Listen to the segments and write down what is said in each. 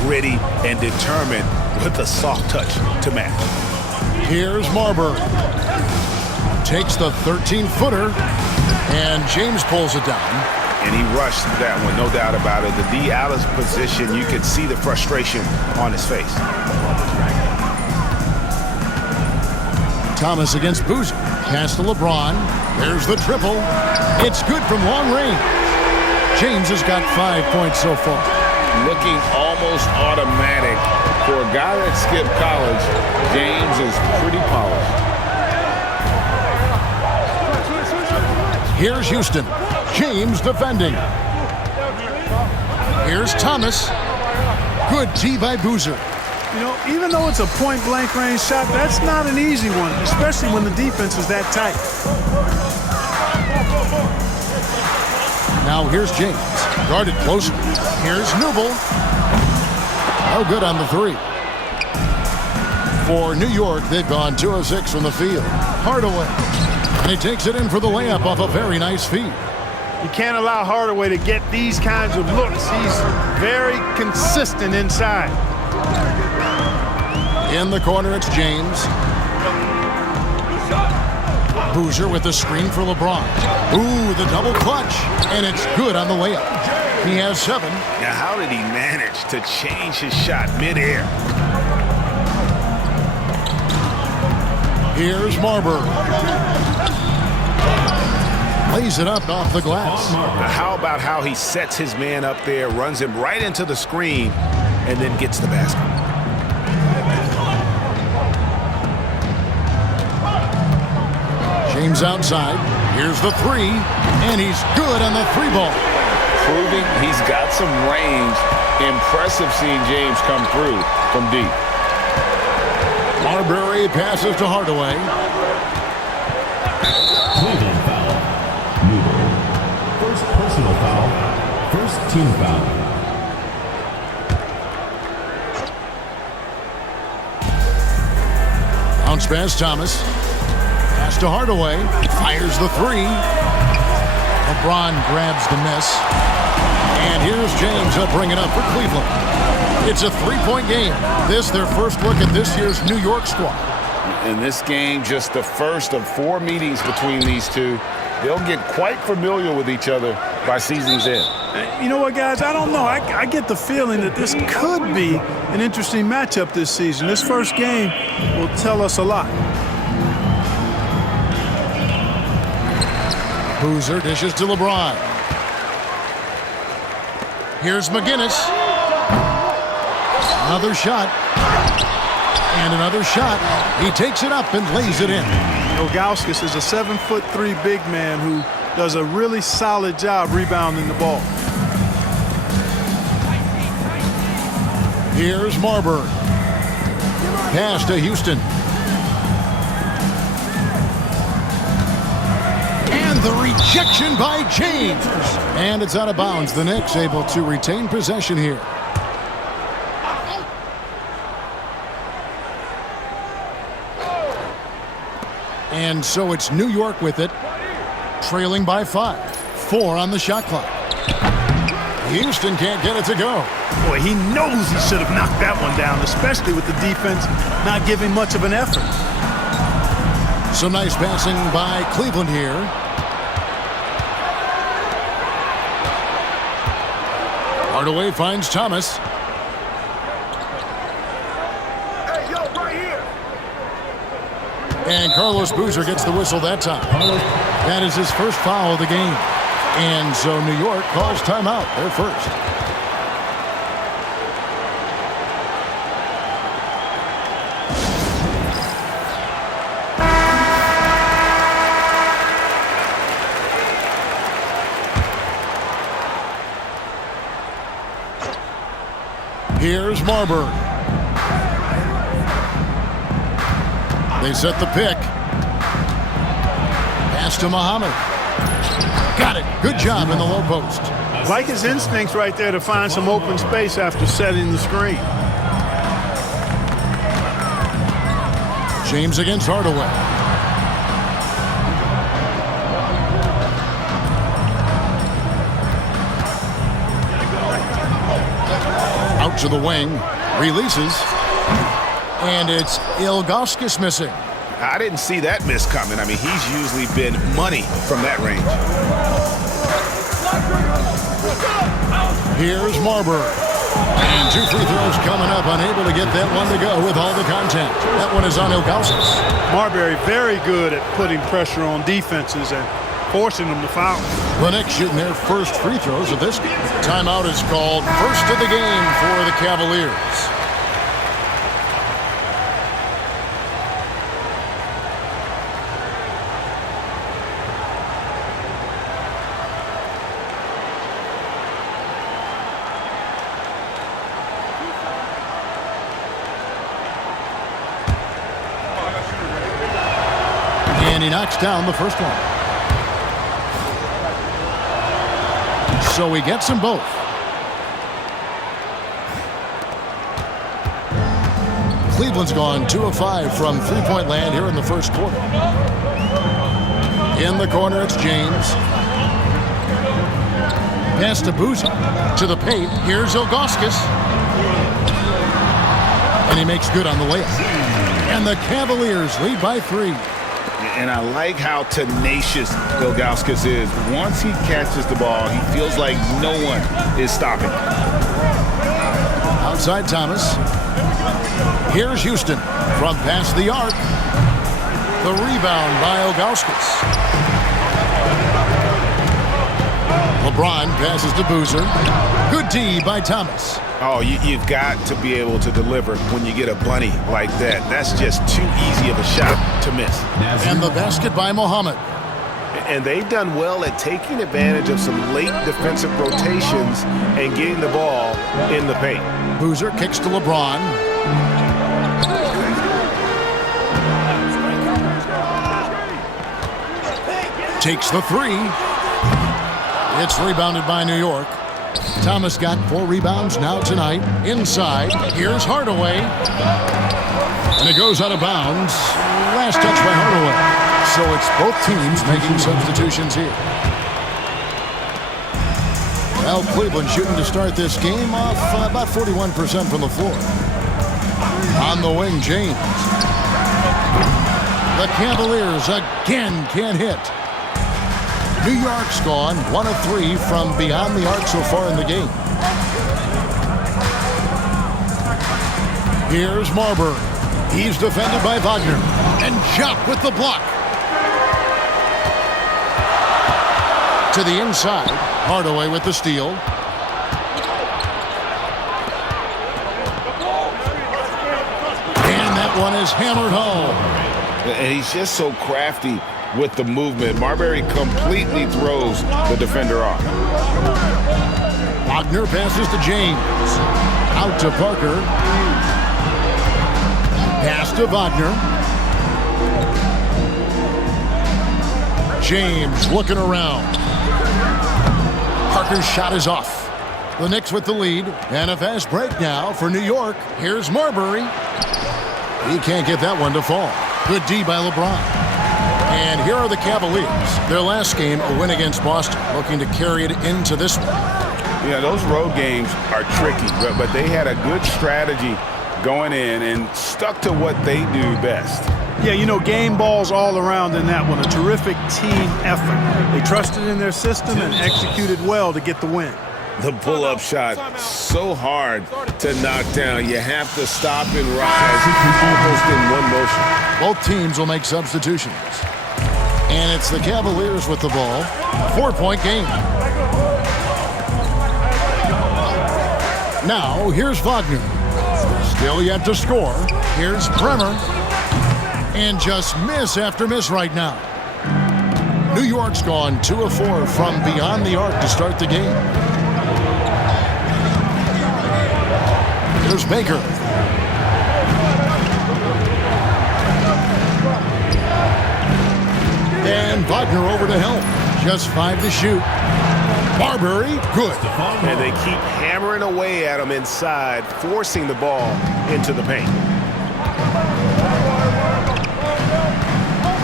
gritty, and determined with a soft touch to match. Here's Marbury. Takes the 13-footer, and James pulls it down. And he rushed that one, no doubt about it. The D. Allen's position, you can see the frustration on his face. Thomas against Boozer. Pass to LeBron. There's the triple. It's good from long range. James has got 5 points so far. Looking almost automatic. For a guy that skipped college, James is pretty polished. Here's Houston. James defending. Here's Thomas. Good tee by Boozer. You know, even though it's a point-blank range shot, that's not an easy one, especially when the defense is that tight. Now here's James. Guarded closely. Here's Newble. Oh, good on the three. For New York, they've gone 2 of 6 from the field. Hardaway. And he takes it in for the layup off a very nice feed. You can't allow Hardaway to get these kinds of looks. He's very consistent inside. In the corner, it's James. Boozer with the screen for LeBron. Ooh, the double clutch. And it's good on the layup. He has 7. Now, how did he manage to change his shot midair? Here's Marbury. Lays it up off the glass. Now, how about how he sets his man up there, runs him right into the screen, and then gets the basket? James outside. Here's the 3, and he's good on the 3-ball. Proving he's got some range. Impressive seeing James come through from deep. Marbury passes to Hardaway. Cleveland foul. Newell. First personal foul. First team foul. Bounce pass, Thomas. Pass to Hardaway. Fires the 3. LeBron grabs the miss. And here's James. He'll bring it up for Cleveland. It's a 3-point game. This, their first look at this year's New York squad. In this game, just the first of 4 meetings between these two. They'll get quite familiar with each other by season's end. You know what, guys? I don't know. I get the feeling that this could be an interesting matchup this season. This first game will tell us a lot. Boozer dishes to LeBron. Here's McGinnis. Another shot. And another shot. He takes it up and lays it in. Ilgauskas is a 7'3" big man who does a really solid job rebounding the ball. Here's Marbury. Pass to Houston. And the rejection by James. And it's out of bounds. The Knicks able to retain possession here. And so it's New York with it, trailing by 5. 4 on the shot clock. Houston can't get it to go. Boy, he knows he should have knocked that one down, especially with the defense not giving much of an effort. Some nice passing by Cleveland here. Hardaway finds Thomas. And Carlos Boozer gets the whistle that time. That is his first foul of the game. And so New York calls timeout, their first. Here's Marbury. They set the pick. Pass to Muhammad. Got it. Good job in the low post. Like his instincts right there to find some open space after setting the screen. James against Hardaway. to the wing, releases, and it's Ilgauskas missing. I didn't see that miss coming. I mean, he's usually been money from that range. Here's Marbury. And 2 free throws coming up, unable to get that one to go with all the contact. That one is on Ilgauskas. Marbury very good at putting pressure on defenses and forcing them to foul. The Knicks shooting their first free throws of this game. Timeout is called. First of the game for the Cavaliers. And he knocks down the first one. So he gets them both. Cleveland's gone 2 of 5 from three-point land here in the first quarter. In the corner, it's James. Pass to Boozer. To the paint. Here's Ilgauskas. And he makes good on the layup. And the Cavaliers lead by 3. And I like how tenacious Ilgauskas is. Once he catches the ball, he feels like no one is stopping. Outside Thomas. Here's Houston from past the arc. The rebound by Ilgauskas. LeBron passes to Boozer. Good D by Thomas. Oh, you've got to be able to deliver when you get a bunny like that. That's just too easy of a shot to miss. And the basket by Muhammad. And they've done well at taking advantage of some late defensive rotations and getting the ball in the paint. Boozer kicks to LeBron. Takes the 3. It's rebounded by New York. Thomas got 4 rebounds now tonight. Inside, here's Hardaway. And it goes out of bounds. Last touch by Hardaway. So it's both teams making substitutions here. Well, Cleveland shooting to start this game off about 41% from the floor. On the wing, James. The Cavaliers again can't hit. New York's gone 1 of 3 from beyond the arc so far in the game. Here's Marbury. He's defended by Wagner. And Jock with the block. To the inside. Hardaway with the steal. And that one is hammered home. And he's just so crafty with the movement. Marbury completely throws the defender off. Wagner passes to James. Out to Parker. Pass to Wagner. James looking around. Parker's shot is off. The Knicks with the lead. And a fast break now for New York. Here's Marbury. He can't get that one to fall. Good D by LeBron. And here are the Cavaliers. Their last game, a win against Boston, looking to carry it into this one. Yeah, those road games are tricky, but they had a good strategy going in and stuck to what they do best. Yeah, you know, game balls all around in that one. A terrific team effort. They trusted in their system and executed well to get the win. The pull-up shot, so hard to knock down. You have to stop and rise almost in one motion. Both teams will make substitutions. And it's the Cavaliers with the ball. 4-point game. Now, here's Wagner. Still yet to score. Here's Bremer. And just miss after miss right now. New York's gone 2 of 4 from beyond the arc to start the game. Here's Baker. And Wagner over to help. Just 5 to shoot. Marbury, good. And they keep hammering away at him inside, forcing the ball into the paint.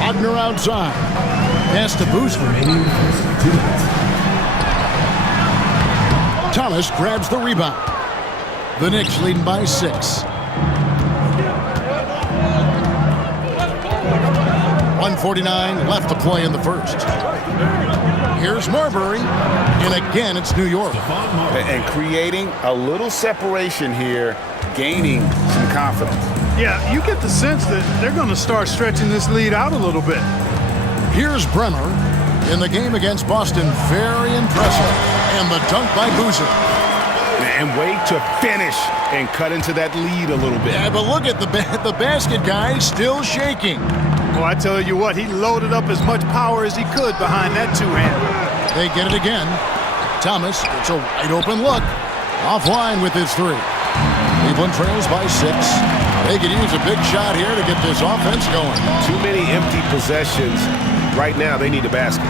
Wagner outside. Pass to Boozer. Thomas grabs the rebound. The Knicks leading by 6. 1:49 left to play in the first. Here's Marbury, and again it's New York. And creating a little separation here, gaining some confidence. Yeah, you get the sense that they're going to start stretching this lead out a little bit. Here's Bremer in the game against Boston. Very impressive. And the dunk by Boozer. And wait to finish and cut into that lead a little bit. Yeah, but look at the basket guy still shaking. Well, I tell you what, he loaded up as much power as he could behind that two-hand. They get it again. Thomas gets a wide open look. Offline with his 3. Cleveland trails by 6. They could use a big shot here to get this offense going. Too many empty possessions. Right now, they need a basket.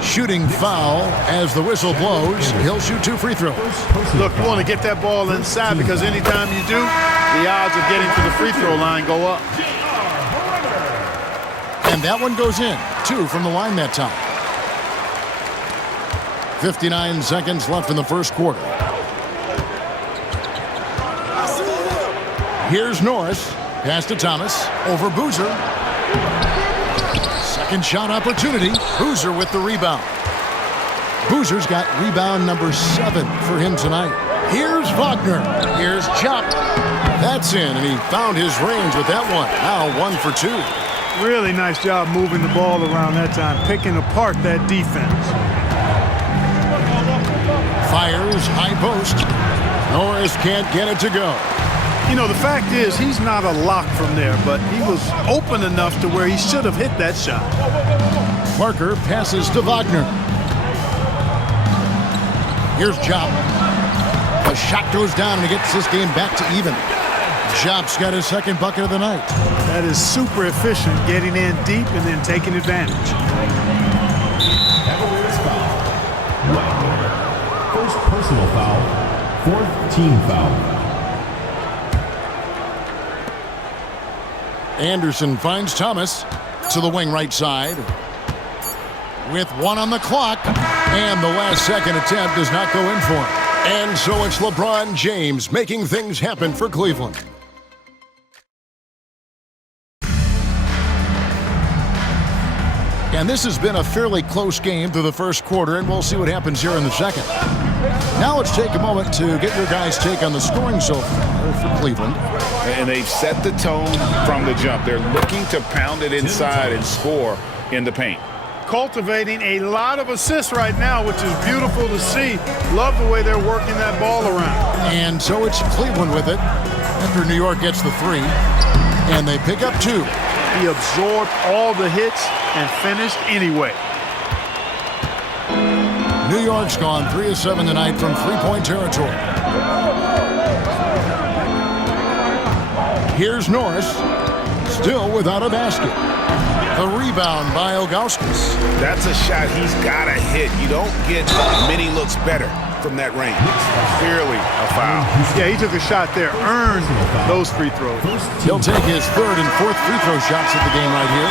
Shooting foul as the whistle blows. He'll shoot 2 free throws. Look, you want to get that ball inside because anytime you do, the odds of getting to the free throw line go up. And that one goes in. 2 from the line that time. 59 seconds left in the first quarter. Here's Norris. Pass to Thomas. Over Boozer. Second shot opportunity. Boozer with the rebound. Boozer's got rebound number 7 for him tonight. Here's Wagner. Here's Chop. That's in, and he found his range with that one. Now 1 for 2. Really nice job moving the ball around that time, picking apart that defense. Fires high post. Norris can't get it to go. You know, the fact is he's not a lock from there, but he was open enough to where he should have hit that shot. Parker passes to Wagner. Here's Chop. The shot goes down and he gets this game back to even. Chop's got his second bucket of the night. That is super efficient, getting in deep and then taking advantage. Cavaliers foul. Wagner. First personal foul. 4th team foul. Anderson finds Thomas to the wing right side. With 1 on the clock. And the last second attempt does not go in for him. And so it's LeBron James making things happen for Cleveland. And this has been a fairly close game through the first quarter, and we'll see what happens here in the second. Now let's take a moment to get your guys' take on the scoring so far for Cleveland. And they've set the tone from the jump. They're looking to pound it inside and score in the paint. Cultivating a lot of assists right now, which is beautiful to see. Love the way they're working that ball around. And so it's Cleveland with it after New York gets the 3. And they pick up 2. He absorbed all the hits and finished anyway. New York's gone 3 of 7 tonight from three-point territory. Here's Norris, still without a basket. The rebound by Ilgauskas. That's a shot he's got to hit. You don't get many looks better from that range. Clearly a foul. Yeah, he took a shot there, earned those free throws. He'll take his 3rd and 4th free throw shots of the game right here.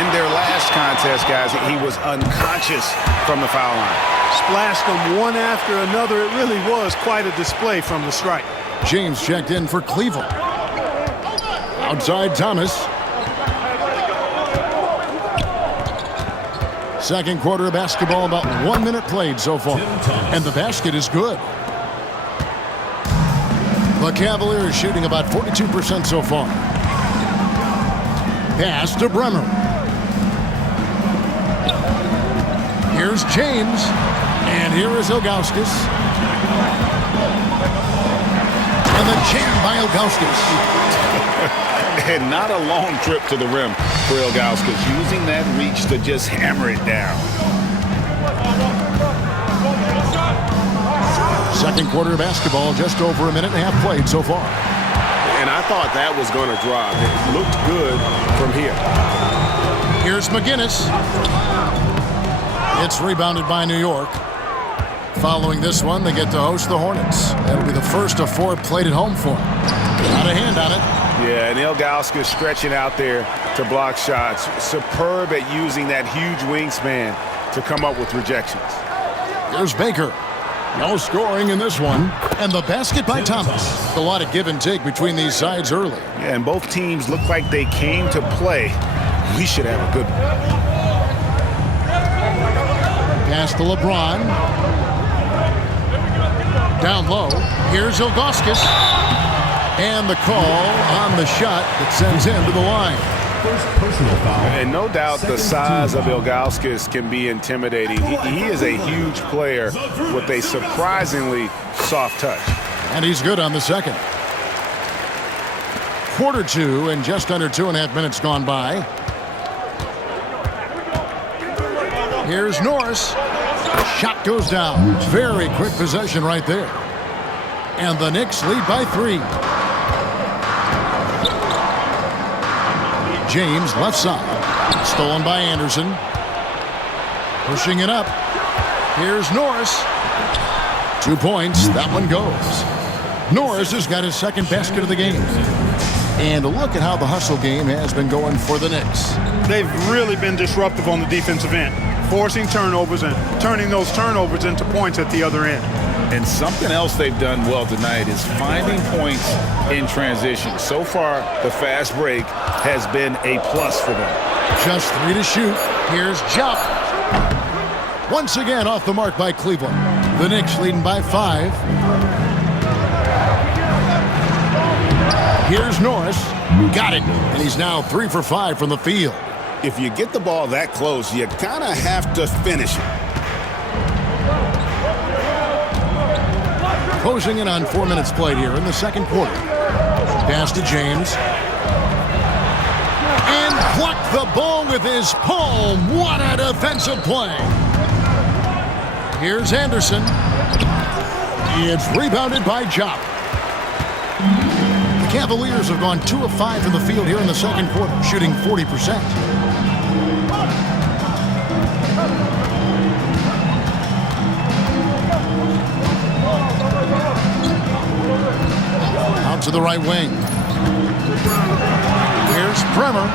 In their last contest, guys, he was unconscious from the foul line. Splashed them one after another. It really was quite a display from the stripe. James checked in for Cleveland. Outside Thomas. Second quarter of basketball, about 1 minute played so far. And the basket is good. The Cavaliers shooting about 42% so far. Pass to Bremer. Here's James. And here is Ilgauskas. And the jam by Ilgauskas. And not a long trip to the rim for Ilgauskas, using that reach to just hammer it down. Second quarter of basketball, just over a minute and a half played so far. And I thought that was going to drop. It looked good from here. Here's McGinnis. It's rebounded by New York. Following this one, they get to host the Hornets. That'll be the first of 4 played at home for them. Got a hand on it. Yeah, and Ilgauskas stretching out there to block shots. Superb at using that huge wingspan to come up with rejections. Here's Baker. No scoring in this one. And the basket by Thomas. A lot of give and take between these sides early. Yeah, and both teams look like they came to play. We should have a good one. Pass to LeBron. Down low. Here's Ilgauskas. And the call on the shot that sends him to the line. First personal foul. And no doubt the size of Ilgauskas can be intimidating. He is a huge player with a surprisingly soft touch. And he's good on the second. Quarter two and just under 2.5 minutes gone by. Here's Norris. Shot goes down. Very quick possession right there. And the Knicks lead by 3. James left side. Stolen by Anderson. Pushing it up. Here's Norris. 2 points. That one goes. Norris has got his second basket of the game. And look at how the hustle game has been going for the Knicks. They've really been disruptive on the defensive end, forcing turnovers and turning those turnovers into points at the other end. And something else they've done well tonight is finding points in transition. So far, the fast break has been a plus for them. Just 3 to shoot. Here's Jump. Once again off the mark by Cleveland. The Knicks leading by 5. Here's Norris. Got it. And he's now 3 for 5 from the field. If you get the ball that close, you kind of have to finish it. Closing in on 4 minutes played here in the second quarter. Pass to James. And plucked the ball with his palm. What a defensive play. Here's Anderson. It's rebounded by Jop. The Cavaliers have gone 2 of 5 from the field here in the second quarter, shooting 40%. Out to the right wing. Here's Bremer.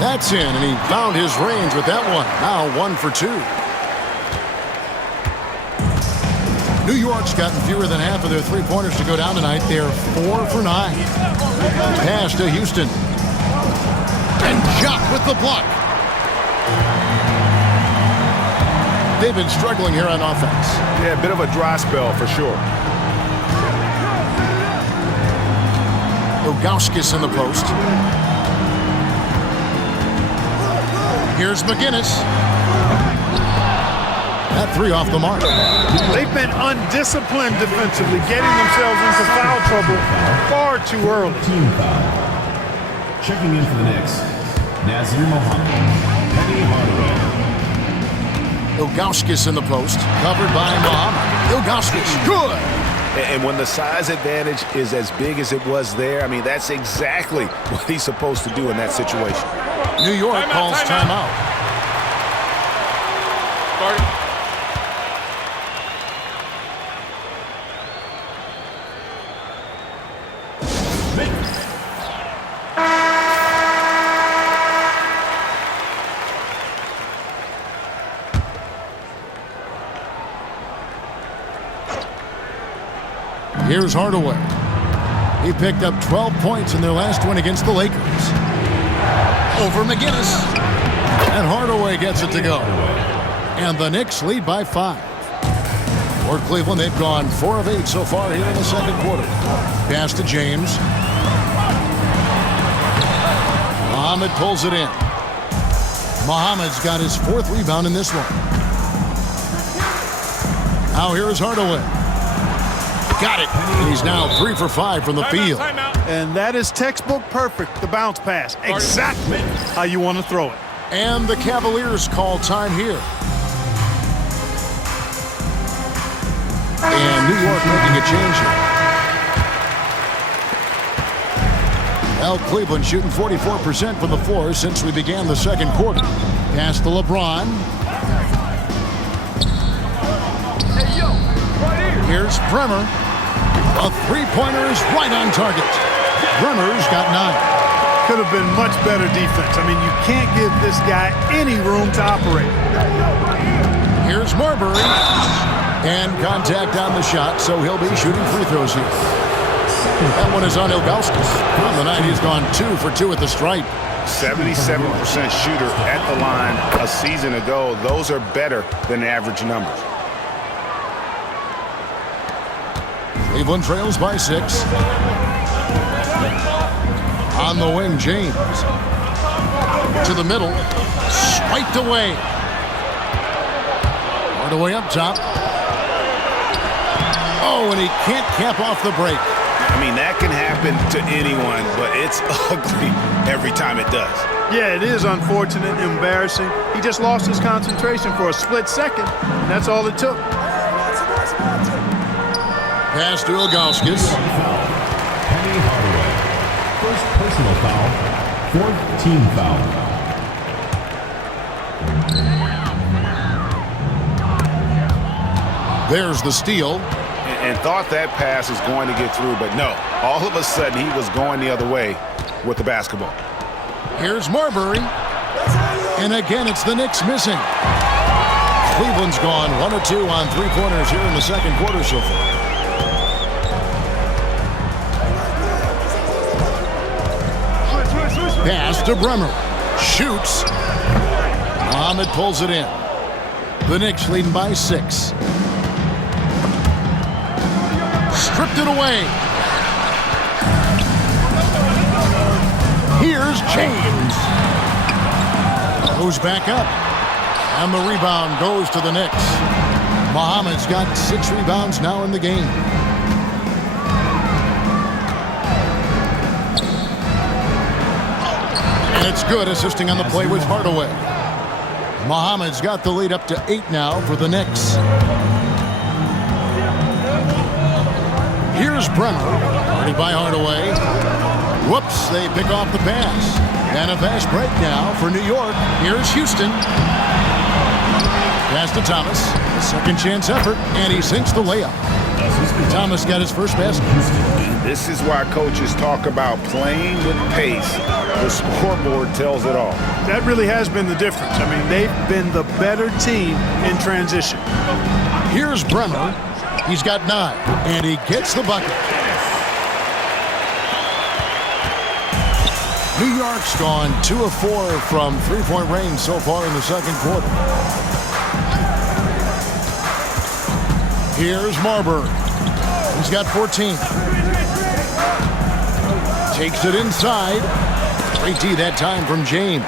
That's in, and he found his range with that one. Now 1 for 2. New York's gotten fewer than half of their three-pointers to go down tonight. They're 4 for 9. Pass to Houston. And Jock with the block. They've been struggling here on offense. Yeah, a bit of a dry spell for sure. Ilgauskas in the post. Here's McGinnis. That 3 off the mark. They've been undisciplined defensively, getting themselves into foul trouble far too early. Team foul. Checking in for the Knicks, Nazir Mohammed, Penny Hardaway. Ilgauskas in the post. Covered by Mohammed. Ilgauskas. Good. And when the size advantage is as big as it was there, I mean, that's exactly what he's supposed to do in that situation. New York calls timeout. Here's Hardaway. He picked up 12 points in their last win against the Lakers. Over McGinnis. And Hardaway gets it to go. And the Knicks lead by 5. For Cleveland, they've gone 4 of 8 so far here in the second quarter. Pass to James. Mohammed pulls it in. Mohammed's got his 4th rebound in this one. Now here is Hardaway. Got it. And he's now 3 for 5 from the field. And that is textbook perfect, the bounce pass. Exactly how you want to throw it. And the Cavaliers call time here. And New York making a change here. Well, Cleveland shooting 44% from the floor since we began the second quarter. Pass to LeBron. Here's Bremer. A three-pointer is right on target. Bremer's got 9. Could have been much better defense. I mean, you can't give this guy any room to operate. Here's Marbury. And contact on the shot, so he'll be shooting free throws here. That one is on Ilgauskas. On the night, he's gone 2 for 2 at the stripe. 77% shooter at the line a season ago. Those are better than average numbers. Cleveland trails by 6. On the wing, James. To the middle. Swiped away. Hardaway up top. Oh, and he can't cap off the break. I mean, that can happen to anyone, but it's ugly every time it does. Yeah, it is unfortunate and embarrassing. He just lost his concentration for a split second, and that's all it took. Pass to Ilgauskas. Penny Hardaway. First personal foul. Fourth team foul. There's the steal. And thought that pass was going to get through, but no. All of a sudden, he was going the other way with the basketball. Here's Marbury. And again, it's the Knicks missing. Cleveland's gone 1 of 2 on three-pointers here in the second quarter so far. Pass to Bremer. Shoots. Muhammad pulls it in. The Knicks leading by 6. Stripped it away. Here's James. Goes back up. And the rebound goes to the Knicks. Muhammad's got 6 rebounds now in the game. And it's good, assisting on the play with Hardaway. Muhammad's got the lead up to 8 now for the Knicks. Here's Bremer, guarded by Hardaway. Whoops, they pick off the pass. And a fast break now for New York. Here's Houston. Pass to Thomas. A second chance effort, and he sinks the layup. Thomas got his first basket. This is why coaches talk about playing with pace. The scoreboard tells it all. That really has been the difference. I mean, they've been the better team in transition. Here's Bremer. He's got 9, and he gets the bucket. New York's gone 2 of 4 from three-point range so far in the second quarter. Here's Marbury. He's got 14. Takes it inside. Great D that time from James.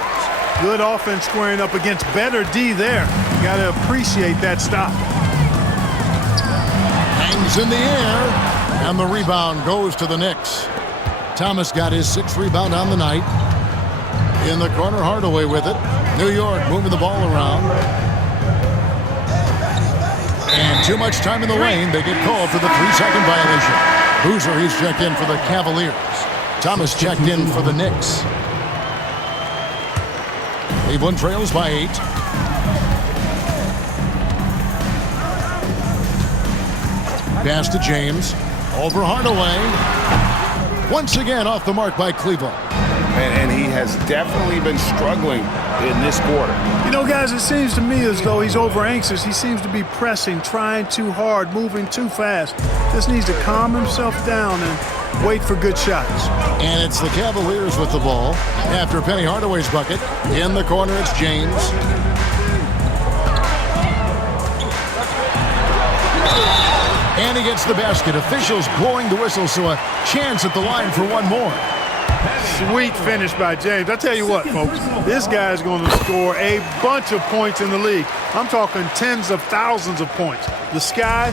Good offense squaring up against better D there. You got to appreciate that stop. Hangs in the air, and the rebound goes to the Knicks. Thomas got his 6th rebound on the night. In the corner, Hardaway with it. New York moving the ball around. And too much time in the lane. They get called for the 3-second violation. Boozer, he's checked in for the Cavaliers. Thomas checked in for the Knicks. Cleveland trails by 8. Pass to James. Over Hardaway. Once again off the mark by Cleveland. And he has definitely been struggling in this quarter. You know, guys, it seems to me as though he's over anxious. He seems to be pressing, trying too hard, moving too fast. Just needs to calm himself down and wait for good shots. And it's the Cavaliers with the ball after Penny Hardaway's bucket. In the corner, it's James. And he gets the basket. Officials blowing the whistle, so a chance at the line for one more. Sweet finish by James. I tell you what, folks, this guy is going to score a bunch of points in the league. I'm talking tens of thousands of points. The sky,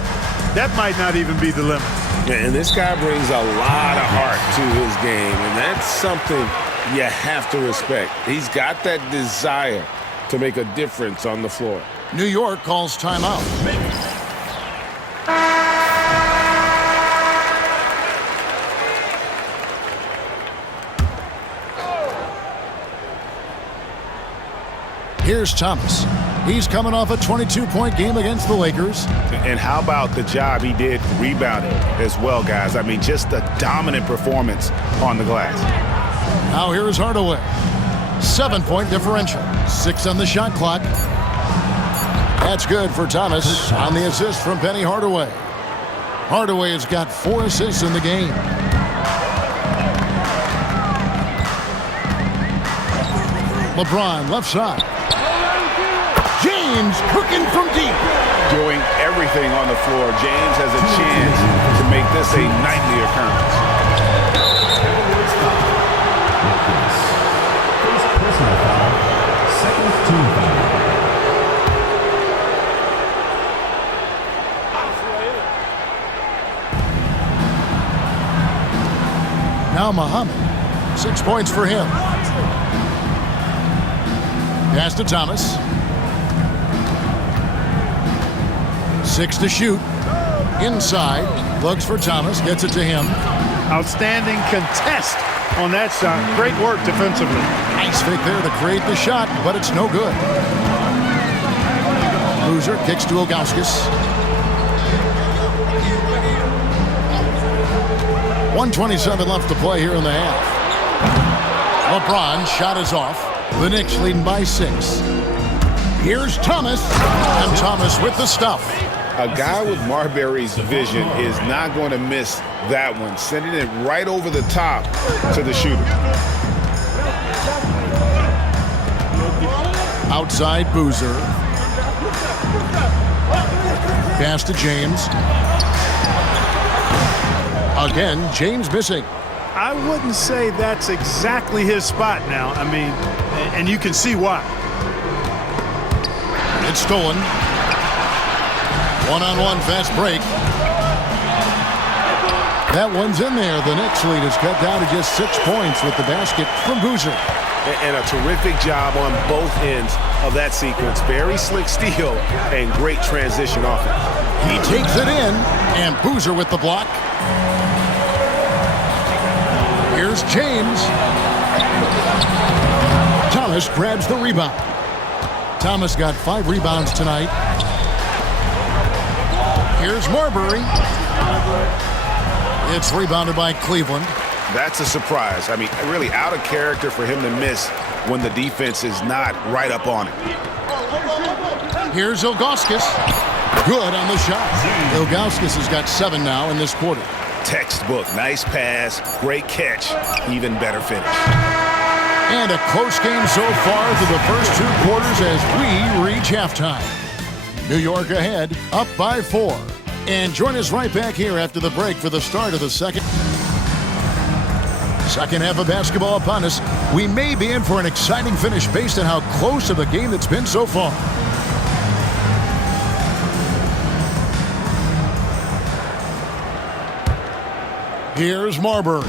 that might not even be the limit. Yeah, and this guy brings a lot of heart to his game, and that's something you have to respect. He's got that desire to make a difference on the floor. New York calls timeout. Here's Thomas. He's coming off a 22-point game against the Lakers. And how about the job he did rebounding as well, guys? I mean, just a dominant performance on the glass. Now here's Hardaway. 7-point differential. 6 on the shot clock. That's good for Thomas on the assist from Penny Hardaway. Hardaway has got 4 assists in the game. LeBron left side. James cooking from deep. Doing everything on the floor. James has a chance to make this a nightly occurrence. First personal foul, second team foul. Now Muhammad. 6 points for him. Pass to Thomas. 6 to shoot. Inside. Looks for Thomas. Gets it to him. Outstanding contest on that shot. Great work defensively. Nice fake there to create the shot, but it's no good. Boozer kicks to Ilgauskas. 1:27 left to play here in the half. LeBron shot is off. The Knicks leading by 6. Here's Thomas, and Thomas with the stuff. A guy with Marbury's vision is not going to miss that one, sending it right over the top to the shooter. Outside Boozer. Pass to James. Again, James missing. I wouldn't say that's exactly his spot now. I mean, and you can see why. It's stolen. One-on-one fast break. That one's in there. The Knicks lead is cut down to just 6 points with the basket from Boozer. And a terrific job on both ends of that sequence. Very slick steal and great transition offense. He takes it in, and Boozer with the block. Here's James. Thomas grabs the rebound. Thomas got 5 rebounds tonight. Here's Marbury. It's rebounded by Cleveland. That's a surprise. I mean, really out of character for him to miss when the defense is not right up on it. Here's Ilgauskas. Good on the shot. Ilgauskas has got 7 now in this quarter. Textbook. Nice pass. Great catch. Even better finish. And a close game so far through the first 2 quarters as we reach halftime. New York ahead, up by 4. And join us right back here after the break for the start of the second half of basketball upon us. We may be in for an exciting finish based on how close of a game it's been so far. Here's Marbury.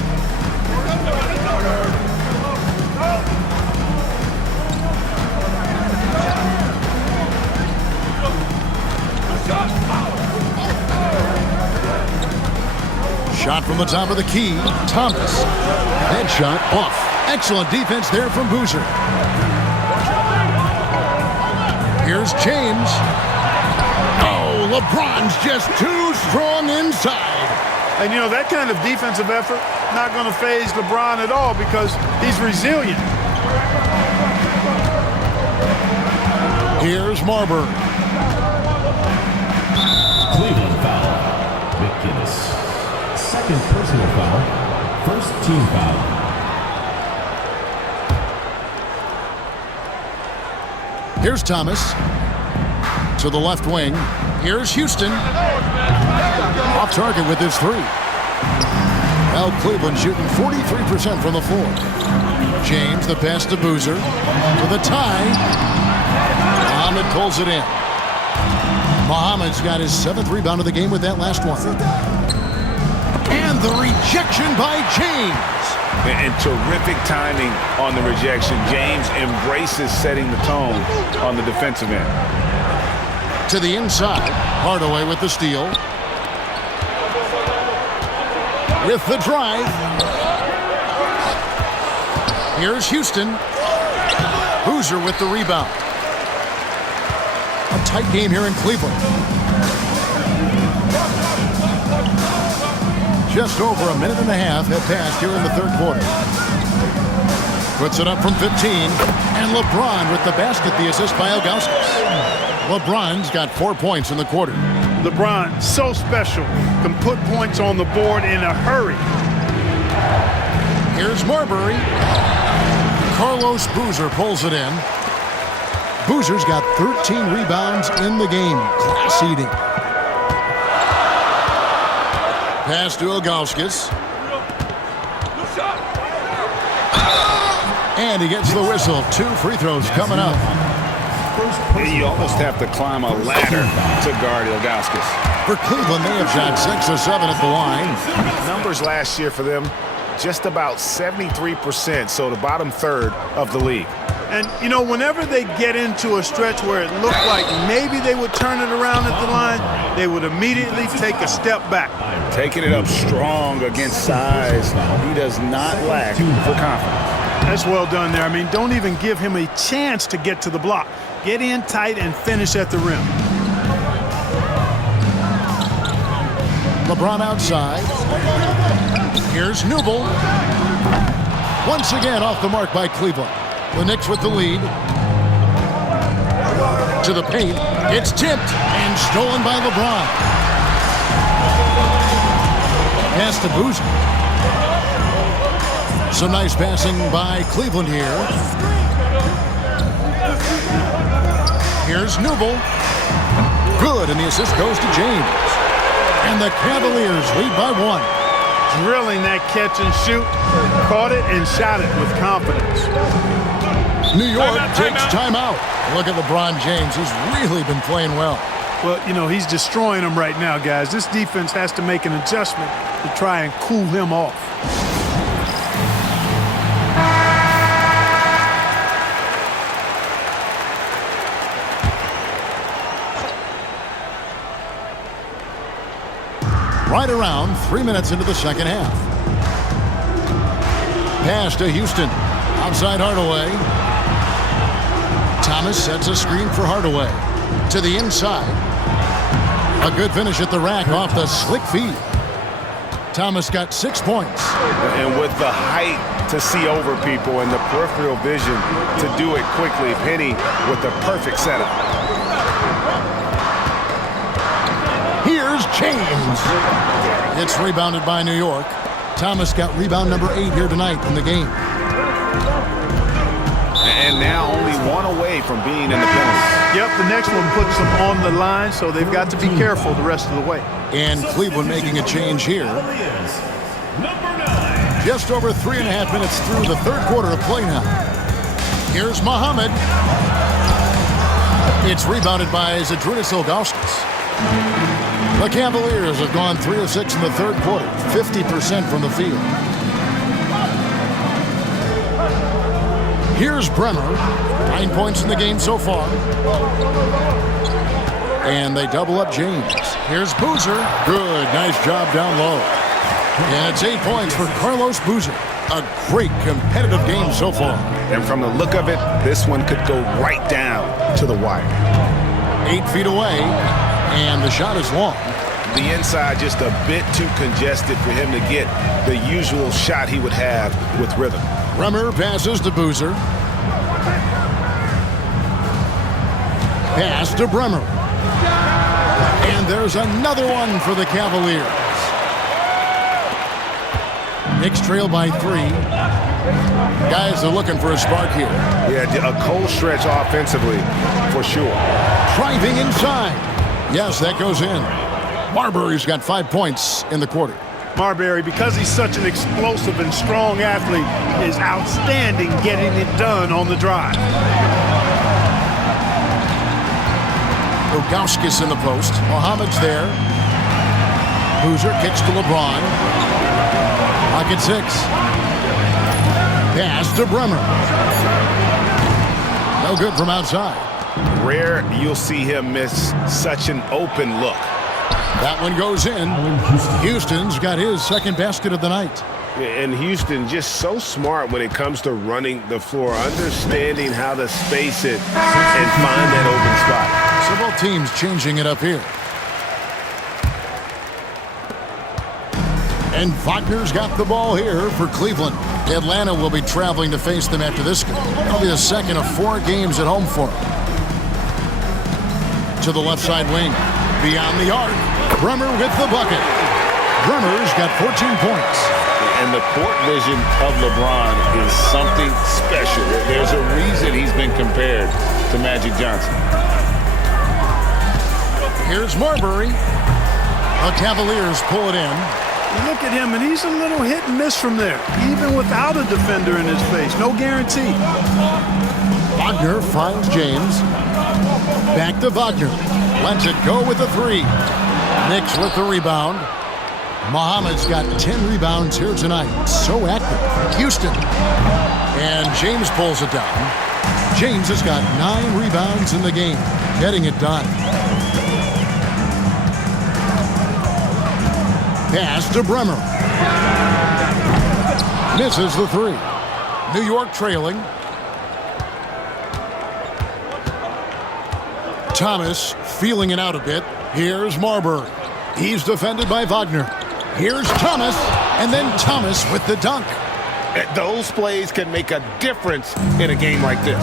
Shot from the top of the key. Thomas. That shot off. Excellent defense there from Boozer. Here's James. Oh, LeBron's just too strong inside. And, you know, that kind of defensive effort not going to faze LeBron at all because he's resilient. Here's Marbury. Cleveland foul. McGinnis. Second personal foul. First team foul. Here's Thomas. To the left wing. Here's Houston. Off target with his 3. Now Cleveland shooting 43% from the floor. James, the pass to Boozer. To the tie. Muhammad pulls it in. Muhammad's got his 7th rebound of the game with that last one. And the rejection by James. And terrific timing on the rejection. James embraces setting the tone on the defensive end. To the inside. Hardaway with the steal. With the drive. Here's Houston. Boozer with the rebound. A tight game here in Cleveland. Just over a minute and a half have passed here in the 3rd quarter. Puts it up from 15. And LeBron with the basket, the assist by Ilgauskas. LeBron's got 4 points in the quarter. LeBron, so special, can put points on the board in a hurry. Here's Marbury. Carlos Boozer pulls it in. Boozer's got 13 rebounds in the game. Class eating. Pass to Ilgauskas. And he gets the whistle. 2 free throws coming up. You almost have to climb a ladder to guard Ilgauskas. For Cleveland, they have shot 6 of 7 at the line. Numbers last year for them, just about 73%, so the bottom third of the league. And, you know, whenever they get into a stretch where it looked like maybe they would turn it around at the line, they would immediately take a step back. Taking it up strong against size. He does not lack for confidence. That's well done there. I mean, don't even give him a chance to get to the block. Get in tight and finish at the rim. LeBron outside. Here's Newble. Once again off the mark by Cleveland. The Knicks with the lead. To the paint. It's tipped and stolen by LeBron. Pass to Boozer. Some nice passing by Cleveland here. Here's Newble. Good, and the assist goes to James. And the Cavaliers lead by 1. Drilling that catch and shoot. Caught it and shot it with confidence. New York takes timeout. Look at LeBron James. He's really been playing well. Well, you know, he's destroying them right now, guys. This defense has to make an adjustment to try and cool him off. Right around 3 minutes into the second half. Pass to Houston. Outside Hardaway. Thomas sets a screen for Hardaway. To the inside. A good finish at the rack off the slick feed. Thomas got 6 points. And with the height to see over people and the peripheral vision to do it quickly, Penny with the perfect setup. Here's James. It's rebounded by New York. Thomas got rebound number 8 here tonight in the game. And now only 1 away from being in the penalty. Yep, the next one puts them on the line, so they've got to be careful the rest of the way. And Cleveland making a change here. Just over 3.5 minutes through the third quarter of play now. Here's Muhammad. It's rebounded by Zydrunas Ilgauskas. The Cavaliers have gone 3 of 6 in the third quarter, 50% from the field. Here's Bremer, 9 points in the game so far. And they double up James. Here's Boozer. Good, nice job down low. And it's 8 points for Carlos Boozer. A great competitive game so far. And from the look of it, this one could go right down to the wire. 8 feet away, and the shot is long. The inside just a bit too congested for him to get the usual shot he would have with rhythm. Bremer passes to Boozer. Pass to Bremer. And there's another one for the Cavaliers. Knicks trail by 3. Guys are looking for a spark here. Yeah, a cold stretch offensively for sure. Driving inside. Yes, that goes in. Marbury's got 5 points in the quarter. Marbury, because he's such an explosive and strong athlete, is outstanding getting it done on the drive. Ilgauskas in the post. Muhammad's there. Boozer kicks to LeBron. Pocket 6. Pass to Bremer. No good from outside. Rare you'll see him miss such an open look. That one goes in. Houston's got his second basket of the night. And Houston just so smart when it comes to running the floor, understanding how to space it and find that open spot. So both teams changing it up here. And Wagner's got the ball here for Cleveland. Atlanta will be traveling to face them after this game. It'll be the second of 4 games at home for them. to the left side wing. Beyond the arc. Bremer with the bucket. Bremer's got 14 points. And the court vision of LeBron is something special. There's a reason he's been compared to Magic Johnson. Here's Marbury. The Cavaliers pull it in. You look at him, and he's a little hit and miss from there, even without a defender in his face. No guarantee. Wagner finds James. Back to Wagner. Lets it go with the three. Knicks with the rebound. Muhammad's got 10 rebounds here tonight. So active. Houston. And James pulls it down. James has got 9 rebounds in the game. Getting it done. Pass to Bremer. Misses the three. New York trailing. Thomas feeling it out a bit. Here's Marbury. He's defended by Wagner. Here's Thomas, and then Thomas with the dunk. Those plays can make a difference in a game like this.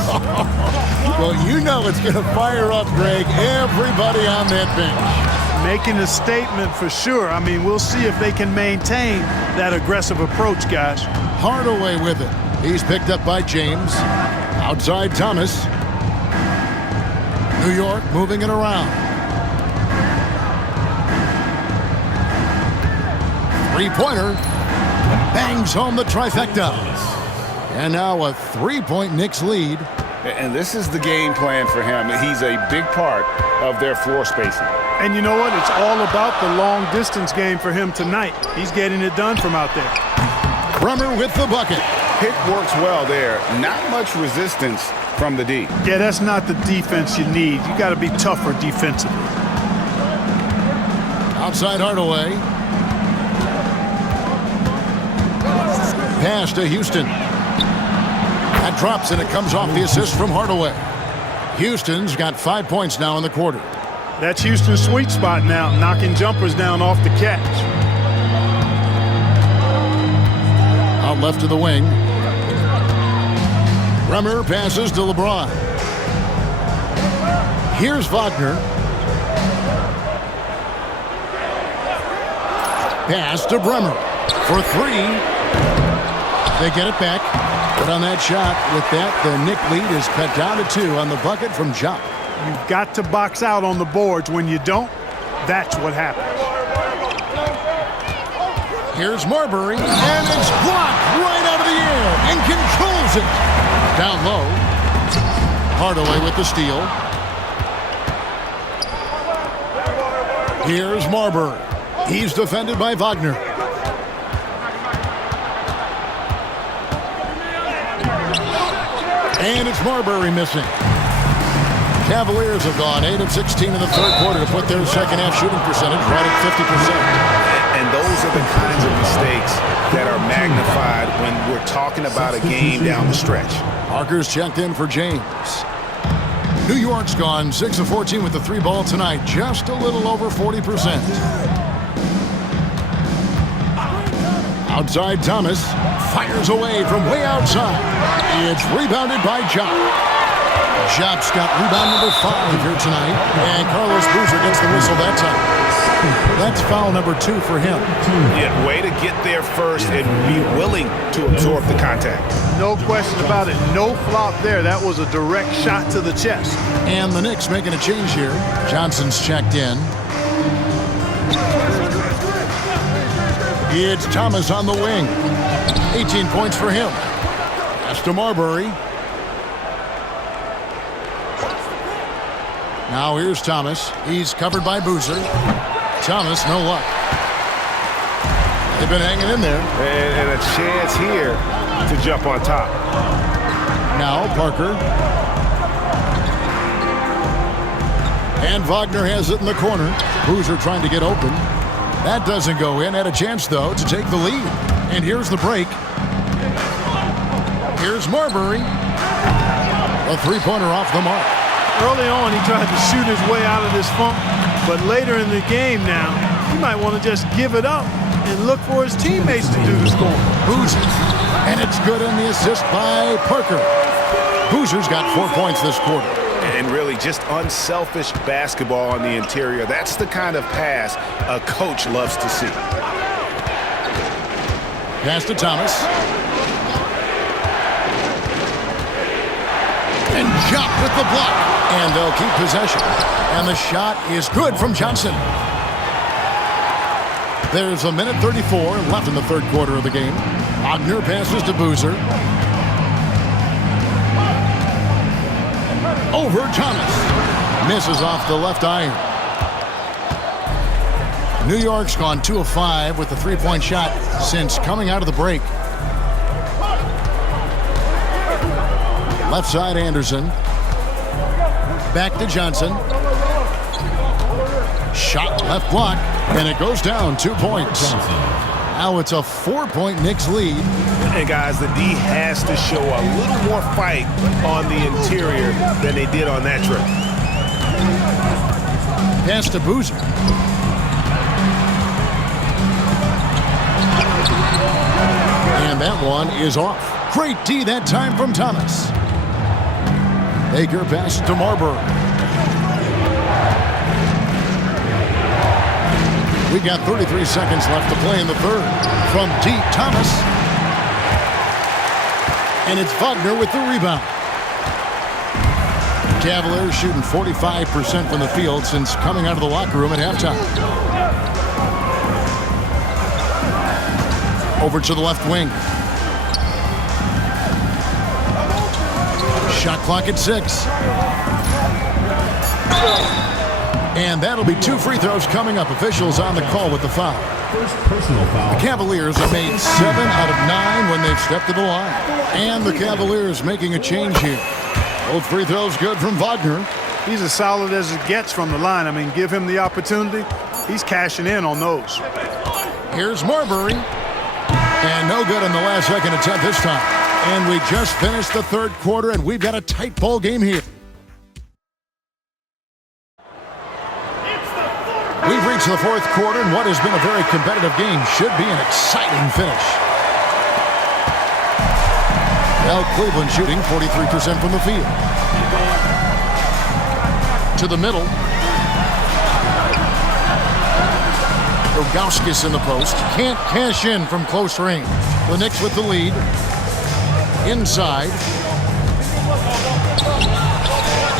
Well, you know it's going to fire up, Greg, everybody on that bench. Making a statement for sure. I mean, we'll see if they can maintain that aggressive approach, guys. Hardaway with it. He's picked up by James. Outside Thomas. New York moving it around. Three-pointer. Bangs home the trifecta. And now a 3-point Knicks lead. And this is the game plan for him. He's a big part of their floor spacing. And you know what? It's all about the long-distance game for him tonight. He's getting it done from out there. Bremer with the bucket. Pick works well there. Not much resistance from the D. Yeah, that's not the defense you need. You got to be tougher defensively. Outside Hardaway. Pass to Houston. That drops and it comes off the assist from Hardaway. Houston's got 5 points now in the quarter. That's Houston's sweet spot now, knocking jumpers down off the catch. Out left to the wing. Bremer passes to LeBron. Here's Wagner. Pass to Bremer for three. They get it back. But on that shot, with that, the Knick lead is cut down to 2 on the bucket from Ja. You've got to box out on the boards. When you don't, that's what happens. Here's Marbury, and it's blocked right out of the air and controls it. Down low. Hardaway with the steal. Here's Marbury. He's defended by Wagner. And it's Marbury missing. Cavaliers have gone 8 of 16 in the third quarter to put their second half shooting percentage right at 50%. And those are the kinds of mistakes that are magnified when we're talking about a game down the stretch. Parker's checked in for James. New York's gone 6 of 14 with the 3 ball tonight, just a little over 40%. Outside Thomas fires away from way outside. It's rebounded by Ja. Ja's got rebound number 5 here tonight, and Carlos Boozer gets the whistle that time. That's foul number 2 for him. Yeah, way to get there first and be willing to absorb the contact. No question about it. No flop there. That was a direct shot to the chest. And the Knicks making a change here. Johnson's checked in. It's Thomas on the wing. 18 points for him. Pass to Marbury. Now here's Thomas. He's covered by Boozer. Thomas, no luck. They've been hanging in there. And a chance here to jump on top. Now Parker. And Wagner has it in the corner. Boozer trying to get open. That doesn't go in. Had a chance, though, to take the lead. And here's the break. Here's Marbury. A three-pointer off the mark. Early on, he tried to shoot his way out of this funk. But later in the game now, he might want to just give it up and look for his teammates to do the scoring. Boozer. And it's good on the assist by Parker. Boozer's got 4 points this quarter. And really just unselfish basketball on the interior. That's the kind of pass a coach loves to see. Pass to Thomas. And jump with the block. And they'll keep possession. And the shot is good from Johnson. There's a minute 34 left in the third quarter of the game. Wagner passes to Boozer. Over Thomas. Misses off the left iron. New York's gone 2 of 5 with the three-point shot since coming out of the break. Left side Anderson. Back to Johnson. Shot left block, and it goes down 2 points. Now it's a 4-point Knicks lead. And guys, the D has to show a little more fight on the interior than they did on that trip. Pass to Boozer. And that one is off. Great D that time from Thomas. Baker passes to Marbury. We got 33 seconds left to play in the third. From D, Thomas. And it's Wagner with the rebound. Cavaliers shooting 45% from the field since coming out of the locker room at halftime. Over to the left wing. Shot clock at 6. And that'll be 2 free throws coming up. Officials on the call with the foul. First personal foul. The Cavaliers have made 7 out of 9 when they've stepped to the line. And the Cavaliers making a change here. Both free throws good from Wagner. He's as solid as it gets from the line. I mean, give him the opportunity. He's cashing in on those. Here's Marbury. And no good on the last second attempt this time. And we just finished the third quarter, and we've got a tight ball game here. We've reached the fourth quarter, and what has been a very competitive game should be an exciting finish. Now Cleveland shooting 43% from the field. To the middle. Ilgauskas in the post. Can't cash in from close range. The Knicks with the lead. Inside.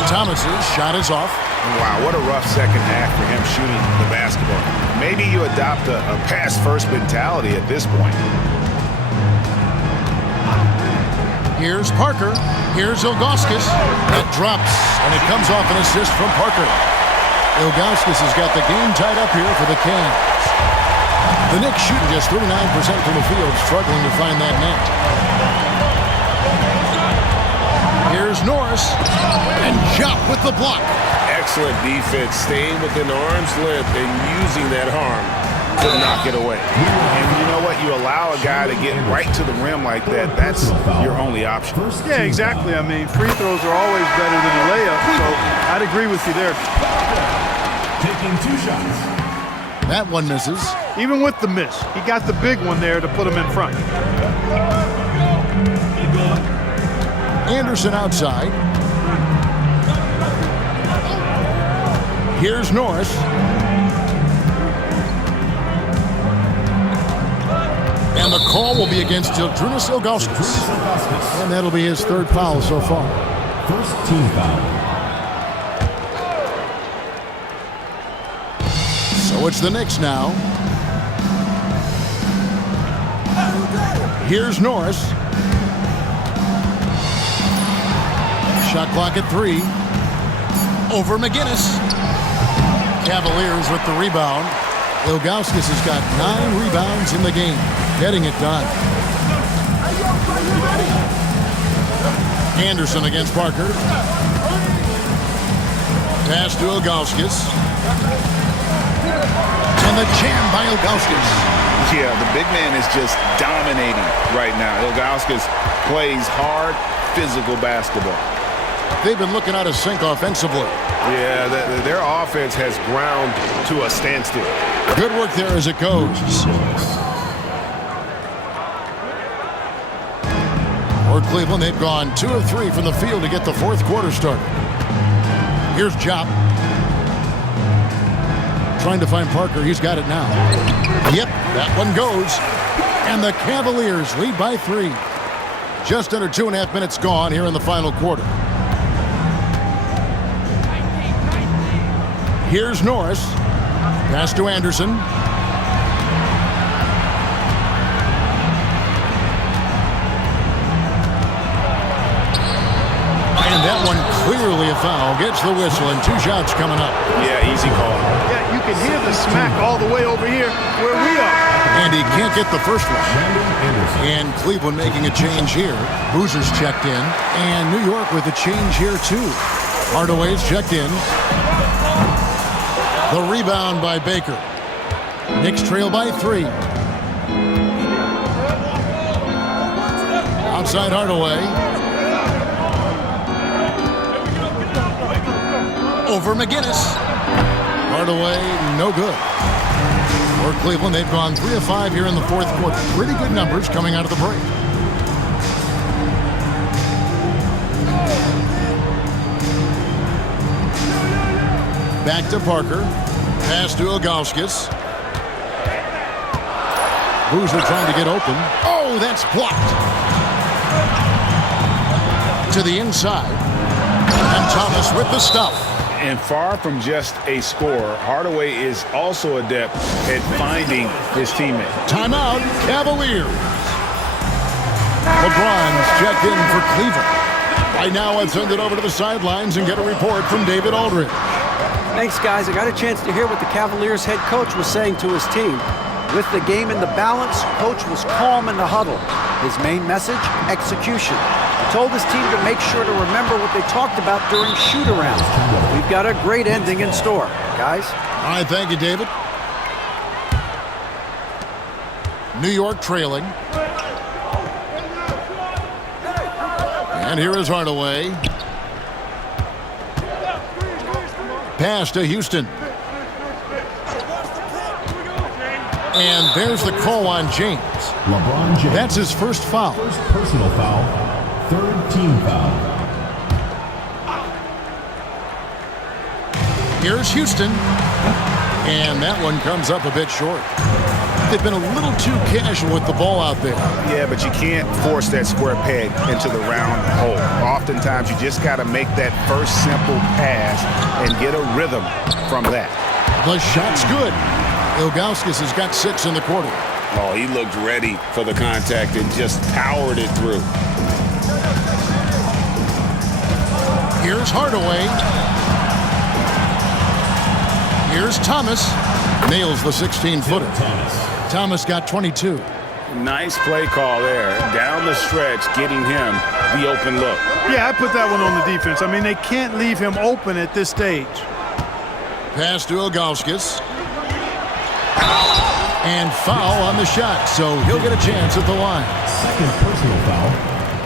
Thomas's shot is off. Wow, what a rough second half for him shooting the basketball. Maybe you adopt a pass-first mentality at this point. Here's Parker. Here's Ilgauskas. That drops, and it comes off an assist from Parker. Ilgauskas has got the game tied up here for the Cavs. The Knicks shooting just 39% from the field, struggling to find that net. Here's Norris, and Jop with the block. Excellent defense, staying within arm's length and using that arm to knock it away. And you know what? You allow a guy to get right to the rim like that. That's your only option. Yeah, exactly. I mean, free throws are always better than a layup, so I'd agree with you there. Taking 2 shots. That one misses. Even with the miss, he got the big one there to put him in front. Anderson outside. Here's Norris. And the call will be against Zydrunas Ilgauskas. And that'll be his third foul so far. First team foul. So it's the Knicks now. Here's Norris. Shot clock at 3. Over McGinnis. Cavaliers with the rebound. Ilgauskas has got 9 rebounds in the game, getting it done. Anderson against Parker. Pass to Ilgauskas. And the jam by Ilgauskas. Yeah, the big man is just dominating right now. Ilgauskas plays hard, physical basketball. They've been looking out of sync offensively. Yeah, their offense has ground to a standstill. Good work there as it goes. For Cleveland, they've gone 2 of 3 from the field to get the fourth quarter started. Here's Jop. Trying to find Parker. He's got it now. Yep, that one goes. And the Cavaliers lead by 3. Just under 2.5 minutes gone here in the final quarter. Here's Norris. Pass to Anderson. And that one clearly a foul. Gets the whistle and 2 shots coming up. Yeah, easy call. Yeah, you can hear the smack all the way over here where we are. And he can't get the first one. And Cleveland making a change here. Boozer's checked in. And New York with a change here too. Hardaway's checked in. The rebound by Baker. Knicks trail by 3. Outside Hardaway. Over McGinnis. Hardaway, no good. For Cleveland, they've gone 3 of 5 here in the fourth quarter. Pretty good numbers coming out of the break. Back to Parker. Pass to Ilgauskas. Boozer trying to get open. Oh, that's blocked. To the inside. And Thomas with the stuff. And far from just a scorer, Hardaway is also adept at finding his teammate. Timeout, Cavaliers. LeBron's checked in for Cleveland. Right now, let's send it over to the sidelines and get a report from David Aldridge. Thanks, guys. I got a chance to hear what the Cavaliers head coach was saying to his team. With the game in the balance, coach was calm in the huddle. His main message, execution. He told his team to make sure to remember what they talked about during shoot-around. We've got a great ending in store, guys. All right, thank you, David. New York trailing. And here is Hardaway. Pass to Houston. And there's the call on James. LeBron James. That's his first foul. First personal foul. Third team foul. Here's Houston. And that one comes up a bit short. They've been a little too casual with the ball out there. Yeah, but you can't force that square peg into the round hole. Oftentimes, you just got to make that first simple pass and get a rhythm from that. The shot's good. Ilgauskas has got 6 in the quarter. Oh, he looked ready for the contact and just powered it through. Here's Hardaway. Here's Thomas. Nails the 16-footer. Thomas got 22. Nice play call there. Down the stretch, getting him the open look. Yeah, I put that one on the defense. I mean, they can't leave him open at this stage. Pass to Ilgauskas. And foul on the shot, so he'll get a chance at the line. Second personal foul.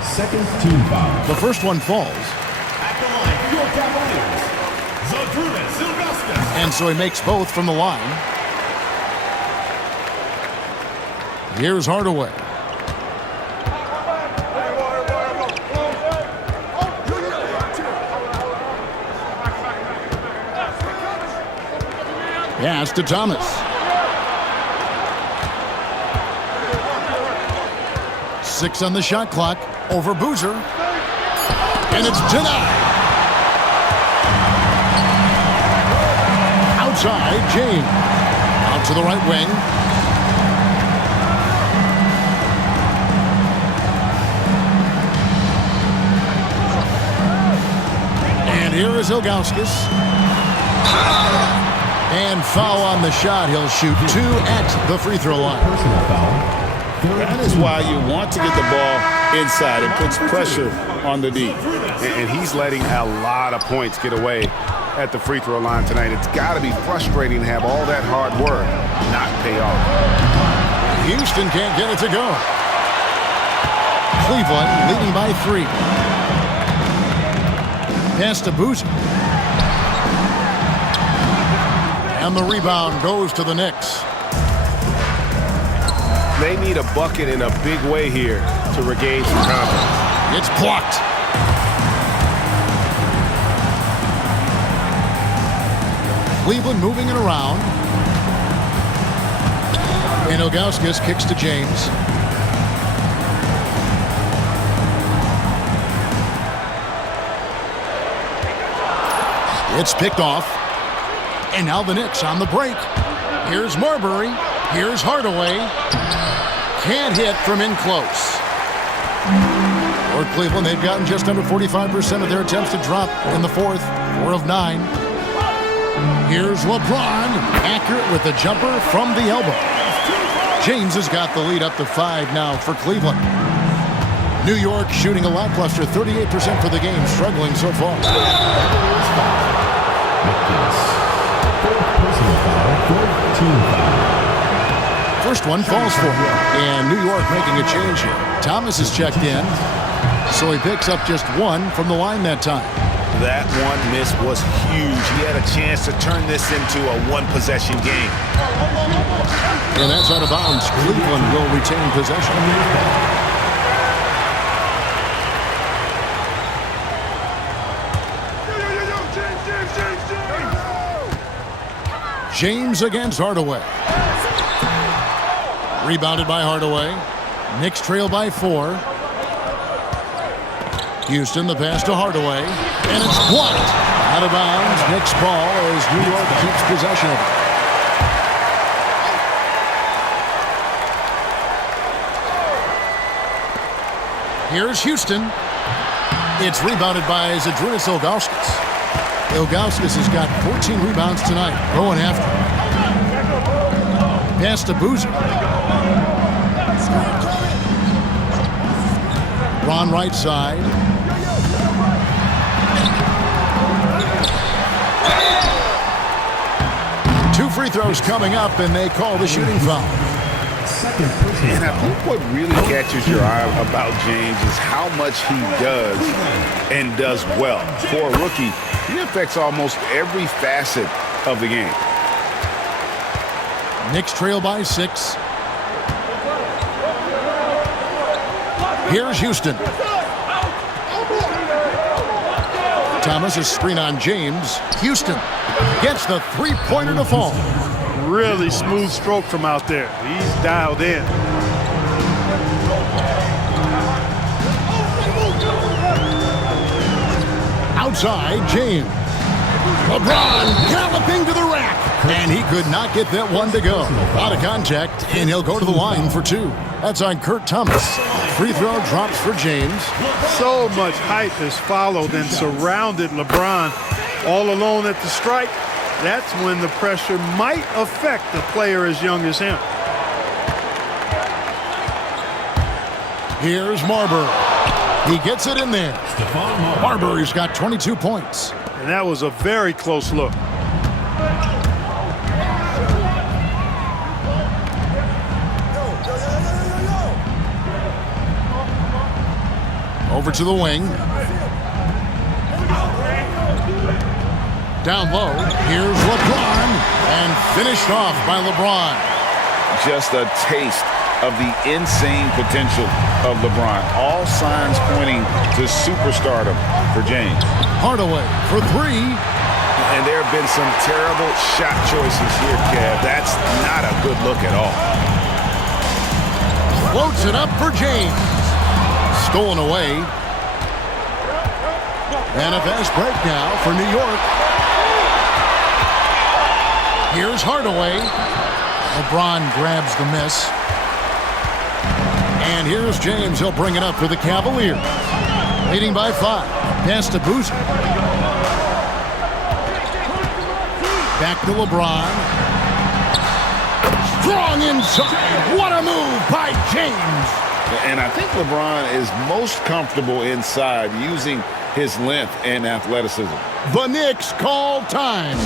Second team foul. The first one falls. At the line, New York Cavaliers. Zydrunas Ilgauskas. And so he makes both from the line. Here's Hardaway. Pass to Thomas. 6 on the shot clock. Over Boozer. And it's denied. Outside, James. Out to the right wing. And here is Ilgauskas. And foul on the shot. He'll shoot 2 at the free throw line. Personal foul. That is why you want to get the ball inside. It puts pressure on the D. And he's letting a lot of points get away at the free throw line tonight. It's got to be frustrating to have all that hard work not pay off. Houston can't get it to go. Cleveland leading by 3. Pass to Boozer. And the rebound goes to the Knicks. They need a bucket in a big way here to regain some confidence. It's blocked. Cleveland moving it around. And Ilgauskas kicks to James. It's picked off. And now the Knicks on the break. Here's Marbury. Here's Hardaway. Can't hit from in close. For Cleveland, they've gotten just under 45% of their attempts to drop in the fourth. 4 of 9. Here's LeBron. Accurate with the jumper from the elbow. James has got the lead up to 5 now for Cleveland. New York shooting a lackluster 38% for the game, struggling so far. First one falls for him. And New York making a change here. Thomas is checked in, so he picks up just 1 from the line that time. That one miss was huge. He had a chance to turn this into a one-possession game. And that's out of bounds. Cleveland will retain possession. James against Hardaway. Rebounded by Hardaway. Knicks trail by 4. Houston, the pass to Hardaway. And it's blocked. Out of bounds. Knicks ball as New York keeps possession of it. Here's Houston. It's rebounded by Zydrunas Ilgauskas. Ilgauskas has got 14 rebounds tonight. Going after him. Pass to Boozer. Bron right side. Two free throws coming up, and they call the shooting foul. And I think what really catches your eye about James is how much he does and does well. For a rookie, he affects almost every facet of the game. Knicks trail by 6. Here's Houston. Thomas is screen on James. Houston gets the three-pointer to fall. Really smooth stroke from out there. He's dialed in. Outside, James. LeBron galloping to the rack. And he could not get that one to go. Out of contact, and he'll go to the line for 2. That's on Kurt Thomas. Free throw drops for James. So much hype has followed and surrounded LeBron all alone at the stripe. That's when the pressure might affect a player as young as him. Here's Marbury. He gets it in there. Marbury's got 22 points. And that was a very close look. Over to the wing. Down low. Here's LeBron. And finished off by LeBron. Just a taste of the insane potential of LeBron. All signs pointing to superstardom for James. Hardaway for 3. And there have been some terrible shot choices here, Kev. That's not a good look at all. Floats it up for James. Stolen away. And a fast break now for New York. Here's Hardaway. LeBron grabs the miss. And here's James. He'll bring it up for the Cavaliers. Leading by 5. Pass to Boozer. Back to LeBron. Strong inside. What a move by James. And I think LeBron is most comfortable inside using his length and athleticism. The Knicks call time.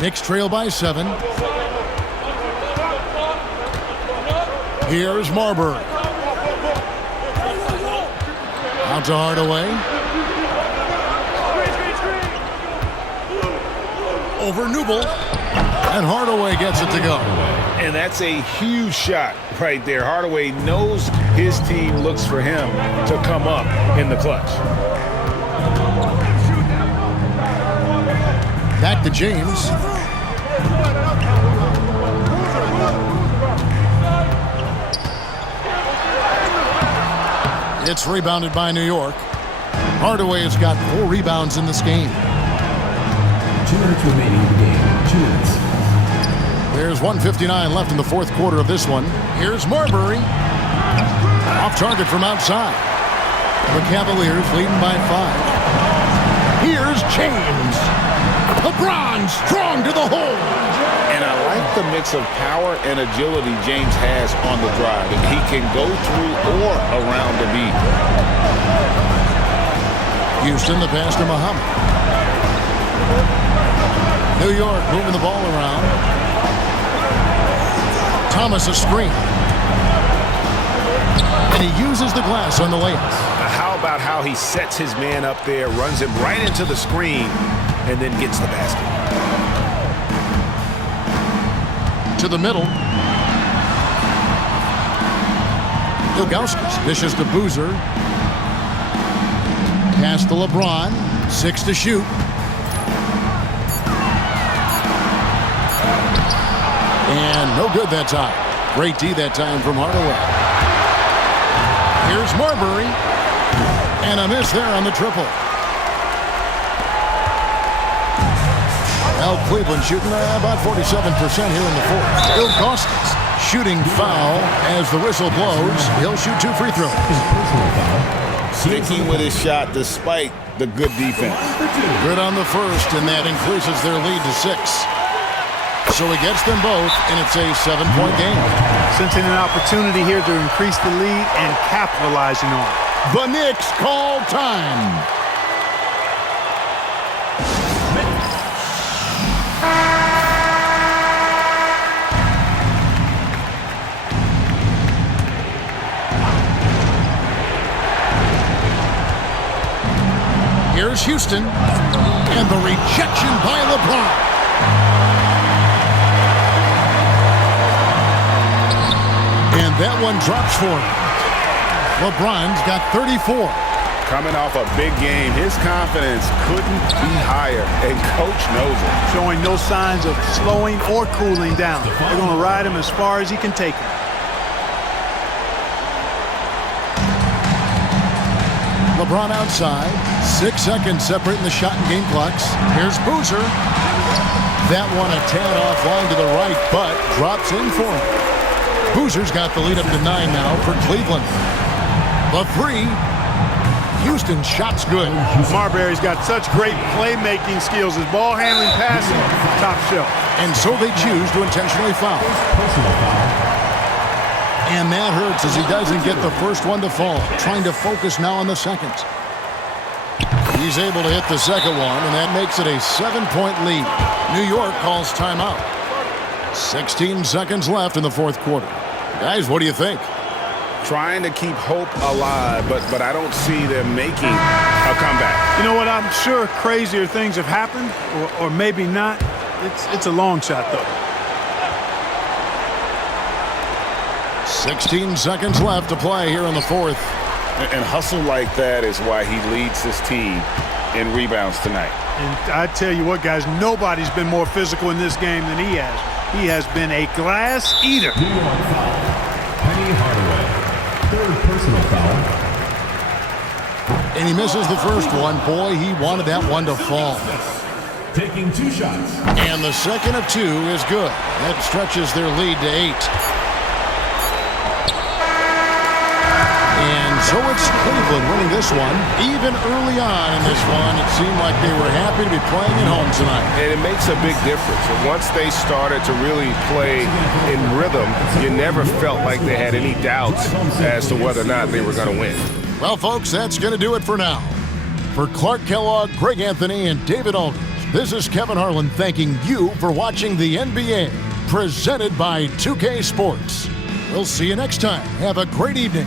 Knicks trail by 7. Here's Marbury. Out to Hardaway. Over Newble. And Hardaway gets it to go. And that's a huge shot right there. Hardaway knows his team looks for him to come up in the clutch. Back to James. It's rebounded by New York. Hardaway has got 4 rebounds in this game. 2 minutes remaining in the game. 2 minutes. There's 1:59 left in the fourth quarter of this one. Here's Marbury. Off target from outside. The Cavaliers leading by 5. Here's James. LeBron strong to the hole. And I like the mix of power and agility James has on the drive. He can go through or around the beat. Houston, the pass to Muhammad. New York moving the ball around. Thomas a screen. And he uses the glass on the layup. How about how he sets his man up there, runs him right into the screen, and then gets the basket. To the middle. Ilgauskas dishes to Boozer. Pass to LeBron. 6 to shoot. And no good that time. Great D that time from Hardaway. Here's Marbury. And a miss there on the triple. Well, Cleveland shooting about 47% here in the fourth. Ilgauskas shooting foul as the whistle blows. He'll shoot 2 free throws. Sticking with his shot despite the good defense. Good on the first, and that increases their lead to 6. So he gets them both, and it's a 7-point game. Sensing an opportunity here to increase the lead and capitalizing on it. The Knicks call time. Here's Houston, and the rejection by LeBron. And that one drops for him. LeBron's got 34. Coming off a big game, his confidence couldn't be higher, and coach knows it. Showing no signs of slowing or cooling down. They're going to ride him as far as he can take him. LeBron outside. 6 seconds separating the shot and game clocks. Here's Boozer. That one a tad offline to the right, but drops in for him. Boozer's got the lead up to 9 now for Cleveland. The 3. Houston's shot's good. Marbury's got such great playmaking skills. His ball handling, passing, top shelf. And so they choose to intentionally foul. Personal foul. And that hurts as he doesn't get the first one to fall. Trying to focus now on the second. He's able to hit the second one, and that makes it a 7-point lead. New York calls timeout. 16 seconds left in the fourth quarter. Guys, what do you think? Trying to keep hope alive, but I don't see them making a comeback. You know what? I'm sure crazier things have happened, or maybe not. It's a long shot, though. 16 seconds left to play here in the fourth. And hustle like that is why he leads his team in rebounds tonight. And I tell you what, guys, nobody's been more physical in this game than he has. He has been a glass eater. New York foul. Penny Hardaway. 3rd personal foul. And he misses the first one. Boy, he wanted that one to fall. Taking 2 shots. And the second of 2 is good. That stretches their lead to 8. And so it's Cleveland winning this one. Even early on in this one, it seemed like they were happy to be playing at home tonight. And it makes a big difference. And once they started to really play in rhythm, you never felt like they had any doubts as to whether or not they were going to win. Well, folks, that's going to do it for now. For Clark Kellogg, Greg Anthony, and David Aldridge, this is Kevin Harlan thanking you for watching the NBA, presented by 2K Sports. We'll see you next time. Have a great evening.